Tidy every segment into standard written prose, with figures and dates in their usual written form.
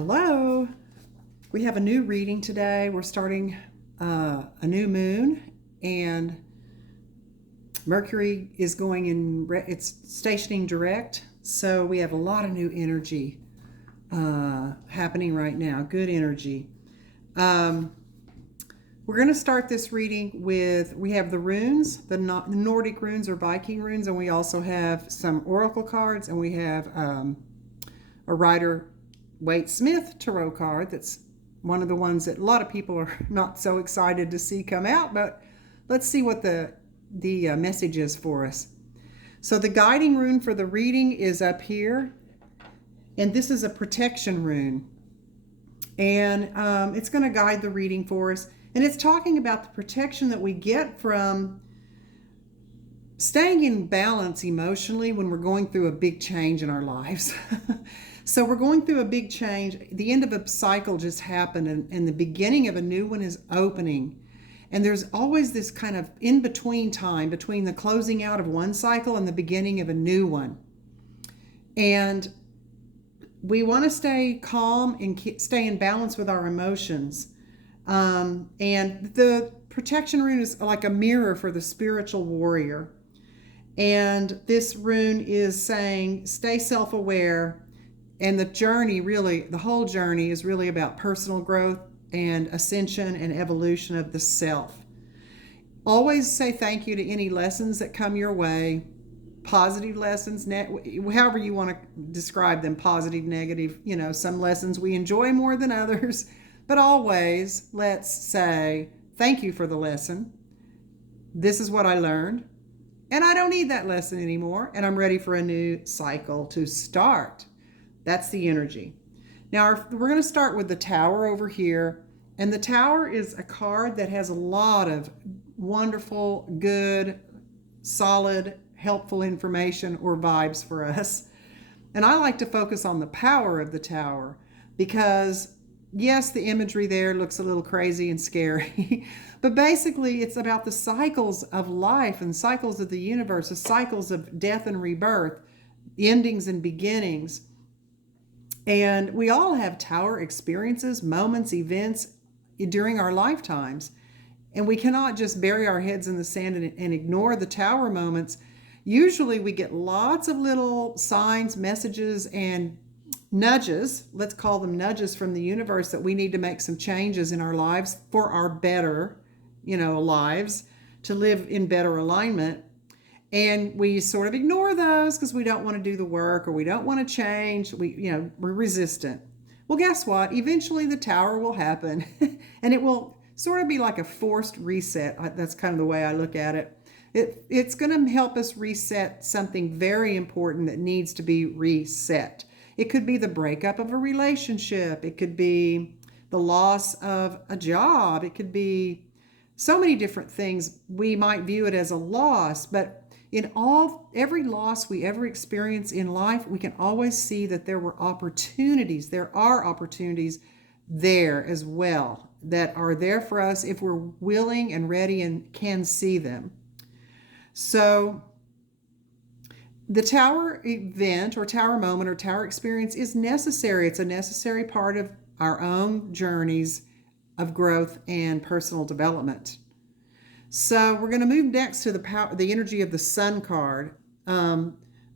Hello. We have a new reading today. We're starting a new moon, and Mercury is going in, it's stationing direct. So we have a lot of new energy happening right now. Good energy. We're going to start this reading with, we have the runes, the Nordic runes or Viking runes, and we also have some oracle cards, and we have a Rider-Waite-Smith tarot card. That's one of the ones that a lot of people are not so excited to see come out, but let's see what the message is for us. So the guiding rune for the reading is up here, and this is a protection rune, and it's going to guide the reading for us, and it's talking about the protection that we get from staying in balance emotionally when we're going through a big change in our lives. So we're going through a big change. The end of a cycle just happened, and the beginning of a new one is opening. And there's always this kind of in-between time between the closing out of one cycle and the beginning of a new one. And we want to stay calm and stay in balance with our emotions. And the protection rune is like a mirror for the spiritual warrior. And this rune is saying, stay self-aware. And the journey, really, the whole journey is really about personal growth and ascension and evolution of the self. Always say thank you to any lessons that come your way, positive lessons, however you want to describe them, positive, negative. You know, some lessons we enjoy more than others, but always let's say thank you for the lesson. This is what I learned, and I don't need that lesson anymore, and I'm ready for a new cycle to start. That's the energy. Now, we're going to start with the Tower over here. And the Tower is a card that has a lot of wonderful, good, solid, helpful information or vibes for us. And I like to focus on the power of the Tower because, yes, the imagery there looks a little crazy and scary. But basically, it's about the cycles of life and cycles of the universe, the cycles of death and rebirth, endings and beginnings. And we all have Tower experiences, moments, events during our lifetimes. And we cannot just bury our heads in the sand and ignore the Tower moments. Usually we get lots of little signs, messages, and nudges, let's call them nudges from the universe, that we need to make some changes in our lives for our better, lives, to live in better alignment. And we sort of ignore those because we don't want to do the work or we don't want to change. We're resistant. Well, guess what? Eventually the Tower will happen and it will sort of be like a forced reset. That's kind of the way I look at it. It's going to help us reset something very important that needs to be reset. It could be the breakup of a relationship. It could be the loss of a job. It could be so many different things. We might view it as a loss, but in every loss we ever experience in life, we can always see that there were opportunities. There are opportunities there as well that are there for us if we're willing and ready and can see them. So the Tower event or Tower moment or Tower experience is necessary. It's a necessary part of our own journeys of growth and personal development. So we're going to move next to the energy of the Sun card.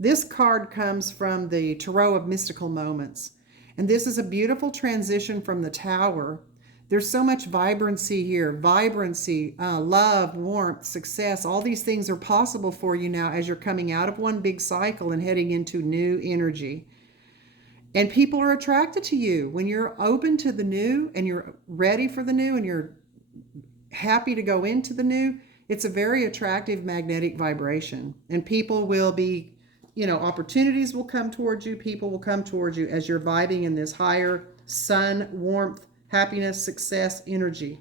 This card comes from the Tarot of Mystical Moments. And this is a beautiful transition from the Tower. There's so much vibrancy here. Vibrancy, love, warmth, success. All these things are possible for you now as you're coming out of one big cycle and heading into new energy. And people are attracted to you. When you're open to the new and you're ready for the new and you're happy to go into the new, it's a very attractive magnetic vibration. And people will be, opportunities will come towards you. People will come towards you as you're vibing in this higher sun, warmth, happiness, success energy.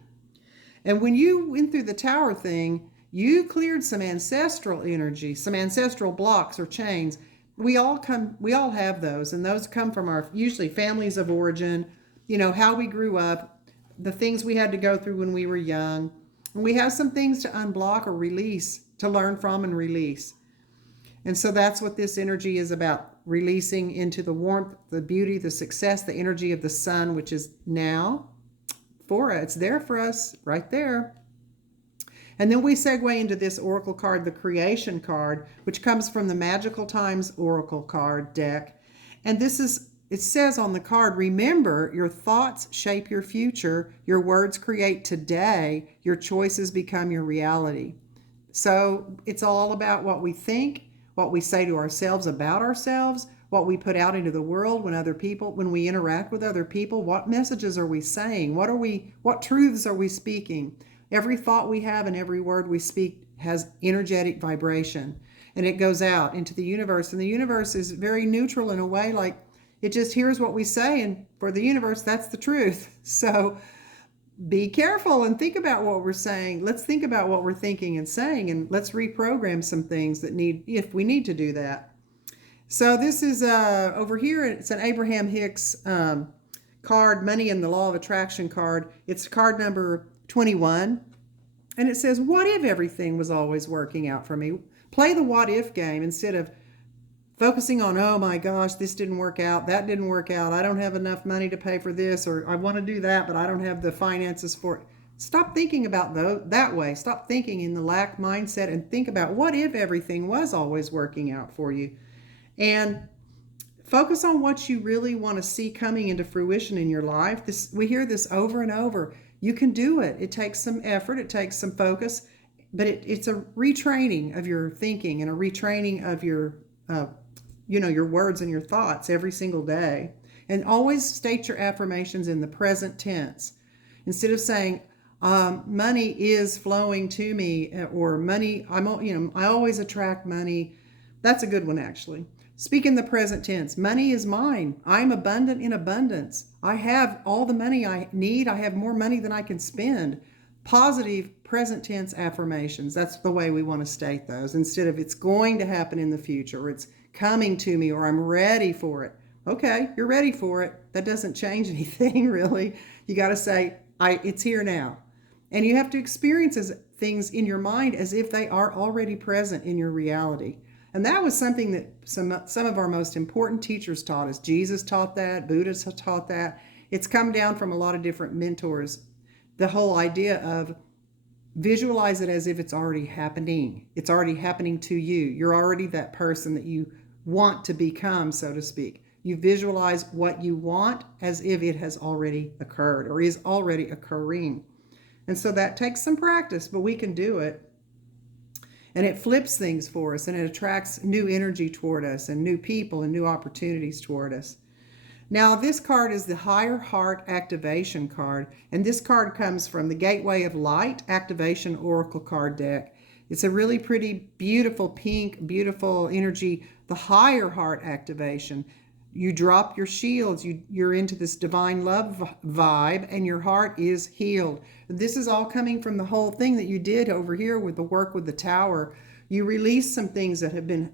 And when you went through the Tower thing, you cleared some ancestral energy, some ancestral blocks or chains. We all have those, and those come from our usually families of origin, how we grew up, the things we had to go through when we were young. And we have some things to unblock or release, to learn from and release. And so that's what this energy is about, releasing into the warmth, the beauty, the success, the energy of the sun, which is now for us. It's there for us right there. And then we segue into this oracle card, the creation card, which comes from the Magical Times Oracle card deck. And this is, it says on the card, remember, your thoughts shape your future, your words create today, your choices become your reality. So it's all about what we think, what we say to ourselves about ourselves, what we put out into the world when we interact with other people, what messages are we saying? What truths are we speaking? Every thought we have and every word we speak has energetic vibration, and it goes out into the universe. And the universe is very neutral in a way, like it just hears what we say, and for the universe, that's the truth. So be careful and think about what we're saying. Let's think about what we're thinking and saying, and let's reprogram some things if we need to do that. So this is over here, it's an Abraham Hicks card, Money and the Law of Attraction card. It's card number 21. And it says, what if everything was always working out for me? Play the what if game instead of focusing on, oh my gosh, this didn't work out, that didn't work out, I don't have enough money to pay for this, or I want to do that, but I don't have the finances for it. Stop thinking about that way. Stop thinking in the lack mindset and think about what if everything was always working out for you. And focus on what you really want to see coming into fruition in your life. We hear this over and over. You can do it. It takes some effort. It takes some focus, but it's a retraining of your thinking and a retraining of your words and your thoughts every single day. And always state your affirmations in the present tense. Instead of saying, money is flowing to me, or money, I always attract money. That's a good one, actually. Speak in the present tense. Money is mine. I'm abundant in abundance. I have all the money I need. I have more money than I can spend. Positive present tense affirmations. That's the way we want to state those, instead of it's going to happen in the future, or it's coming to me, or I'm ready for it. Okay, you're ready for it. That doesn't change anything, really. You got to say, it's here now. And you have to experience things in your mind as if they are already present in your reality. And that was something that some of our most important teachers taught us. Jesus taught that. Buddhists taught that. It's come down from a lot of different mentors. The whole idea of visualize it as if it's already happening. It's already happening to you. You're already that person that you want to become, so to speak. You visualize what you want as if it has already occurred or is already occurring. And so that takes some practice, but we can do it. And it flips things for us, and it attracts new energy toward us and new people and new opportunities toward us. Now, this card is the Higher Heart Activation card, and this card comes from the Gateway of Light Activation Oracle card deck. It's a really pretty, beautiful pink, beautiful energy, the Higher Heart Activation. You drop your shields, you're into this divine love vibe, and your heart is healed. This is all coming from the whole thing that you did over here with the work with the tower. You released some things that have been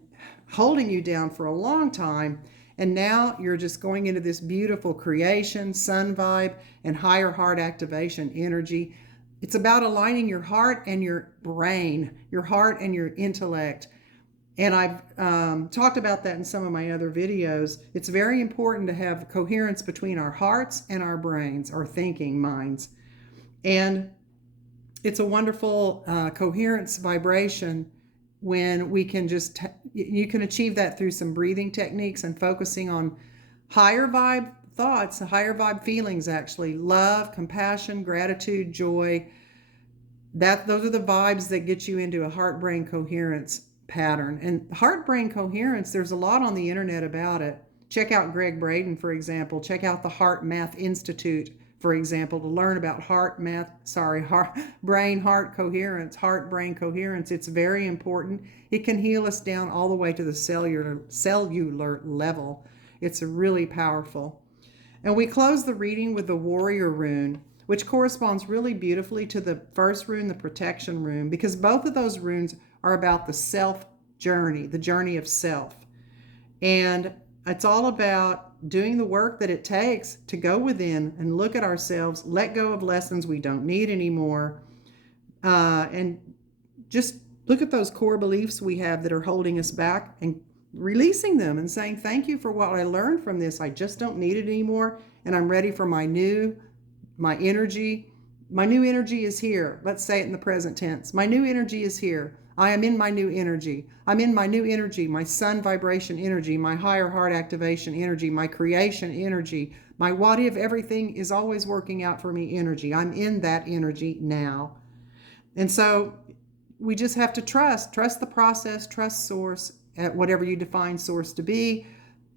holding you down for a long time, and now you're just going into this beautiful creation, sun vibe, and higher heart activation energy. It's about aligning your heart and your brain, your heart and your intellect. And I've talked about that in some of my other videos. It's very important to have coherence between our hearts and our brains, our thinking minds. And it's a wonderful coherence vibration when we can you can achieve that through some breathing techniques and focusing on higher vibe thoughts, higher vibe feelings, actually. Love, compassion, gratitude, joy. Those are the vibes that get you into a heart-brain coherence pattern. And heart-brain coherence, there's a lot on the internet about it. Check out Greg Braden, for example. Check out the Heart Math Institute, for example, to learn about brain heart coherence, heart-brain coherence. It's very important. It can heal us down all the way to the cellular level. It's really powerful. And we close the reading with the Warrior Rune, which corresponds really beautifully to the first rune, the Protection Rune, because both of those runes are about the self journey, the journey of self. And it's all about doing the work that it takes to go within and look at ourselves, let go of lessons we don't need anymore, and just Look at those core beliefs we have that are holding us back and releasing them and saying, thank you for what I learned from this. I just don't need it anymore. And I'm ready for my energy. My new energy is here. Let's say it in the present tense. My new energy is here. I am in my new energy. I'm in my new energy, my sun vibration energy, my higher heart activation energy, my creation energy, my what if everything is always working out for me energy. I'm in that energy now. And so we just have to trust the process, trust source at whatever you define source to be.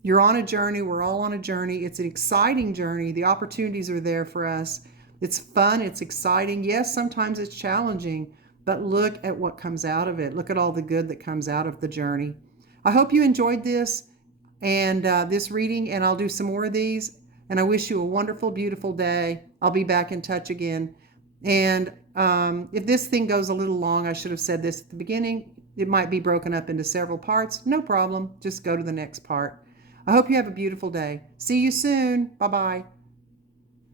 You're on a journey. We're all on a journey. It's an exciting journey. The opportunities are there for us. It's fun. It's exciting. Yes, sometimes it's challenging, but look at what comes out of it. Look at all the good that comes out of the journey. I hope you enjoyed this and this reading, and I'll do some more of these. And I wish you a wonderful, beautiful day. I'll be back in touch again. And if this thing goes a little long, I should have said this at the beginning. It might be broken up into several parts. No problem. Just go to the next part. I hope you have a beautiful day. See you soon. Bye-bye.